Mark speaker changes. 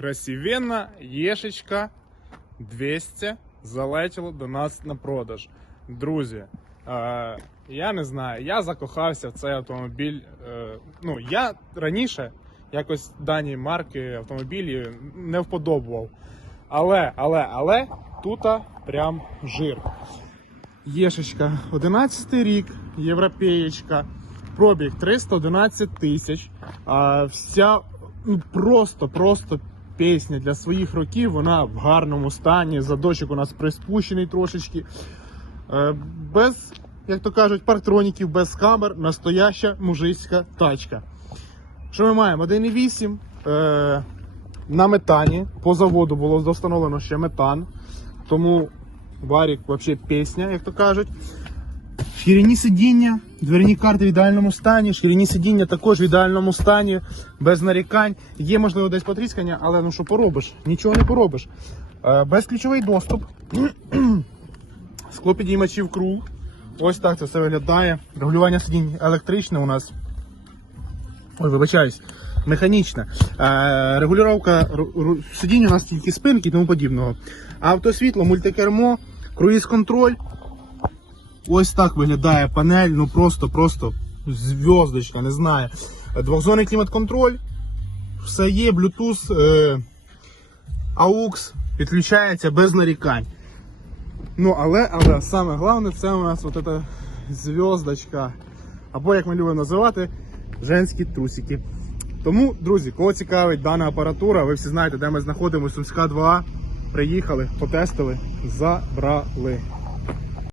Speaker 1: красивенна єшечка 200 залетіла до нас на продаж. Друзі, е, я не знаю, я закохався в цей автомобіль. Е, ну, я раніше якось дані марки автомобілі не вподобував. Але, але, але, тут прям жир. Єшечка, 11 рік, європеєчка, пробіг 311 тисяч. Вся ну, просто, просто пісня для своїх років, вона в гарному стані. Задочок у нас приспущений трошечки. Е, без, як то кажуть, парктроніків, без камер, настояща мужицька тачка. Що ми маємо? 1,8. Е, на метані. По заводу було встановлено ще метан. Тому варік взагалі пісня, як то кажуть. Шкіряні сидіння, дверні карти в ідеальному стані, шкіряні сидіння також в ідеальному стані, без нарікань. Є, можливо, десь потріскання, але ну що поробиш? Нічого не поробиш. Е, безключовий доступ. Склопідіймачів круг. Ось так це все виглядає. Регулювання сидінь електричне у нас. Ой, вибачаюсь, механічне. Е, регулювання сидінь у нас тільки спинки і тому подібного. Автосвітло, мультикермо, круїз-контроль. Ось так виглядає панель, ну просто-просто зв'язочка, не знаю. Двохзонний клімат-контроль. Все є, Bluetooth, е, AUX, підключається без нарікань. Ну, але, але саме головне це у нас от эта зв'язочка. Або, як ми любимо називати, женські трусики. Тому, друзі, кого цікавить дана апаратура, ви всі знаєте, де ми знаходимося, Сумська 2. Приїхали, потестили, забрали.